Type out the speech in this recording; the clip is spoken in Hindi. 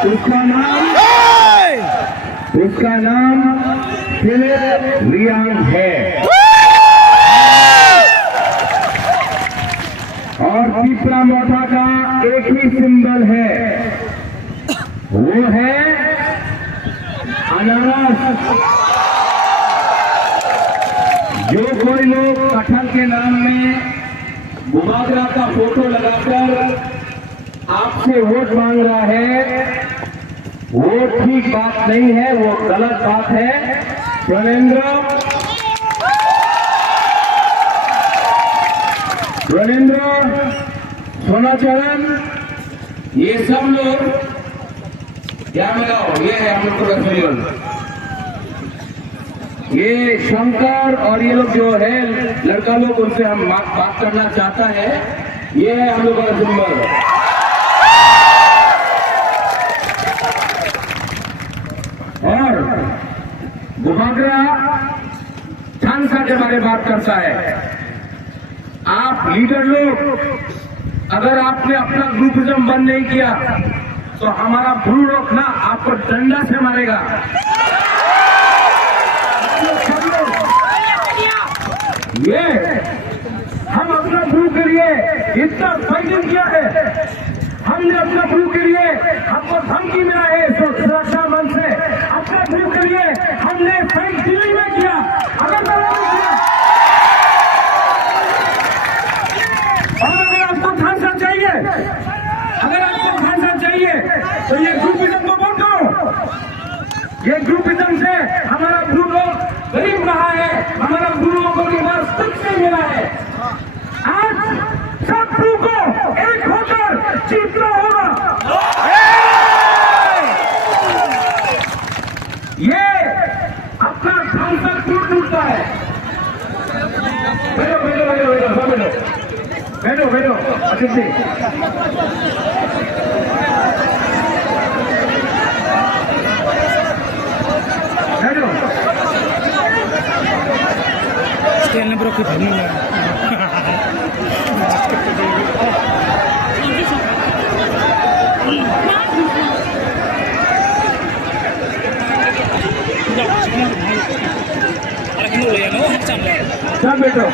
उसका नाम फिलिप रियांग है। और पिपरा मोटा का एक ही सिंबल है, वो है अनारस। जो कोई लोग कटहल के नाम में बुबागरा का फोटो लगाकर आपसे वोट मांग रहा है, वो ठीक बात नहीं है, वो गलत बात है। ज्ञानेंद्र, सोनाचरण, ये सब लोग क्या मिलाओ, ये है हम लोग का सहयोग। ये शंकर और ये लोग जो है लड़का लोग, उनसे हम बात करना चाहता है। ये है हम लोग का सिंबल। और बुबागरा झांसा के बारे में बात करता है। आप लीडर लोग, अगर आपने अपना ग्रुपिज्म बंद नहीं किया तो हमारा ब्लू रॉक ना आपको डंडा से मारेगा। ये हम अपना ब्लू के लिए इतना फाइटिंग किया है, हमने अपना ब्लू के लिए हमको धमकी मिला है सुरक्षा मंच से। अपने ब्लू के लिए हमने फाइट दिल्ली में किया, अगर किया। और अगर आपको झांसा चाहिए, तो ये ग्रुपिज्म को बंद करो। ये ग्रुपिज्म से हमारा ब्लू लोग गरीब रहा है, हमारा ब्लू लोगों को निवास तक से मिला है। आज सब ब्लू को एक होकर जीतना होगा। ये अपना झांसा टूटता है। बैठो अजीत जी। Sekian bro kita ni lah. Ada kena boleh, no? Macam ni. Siapa itu?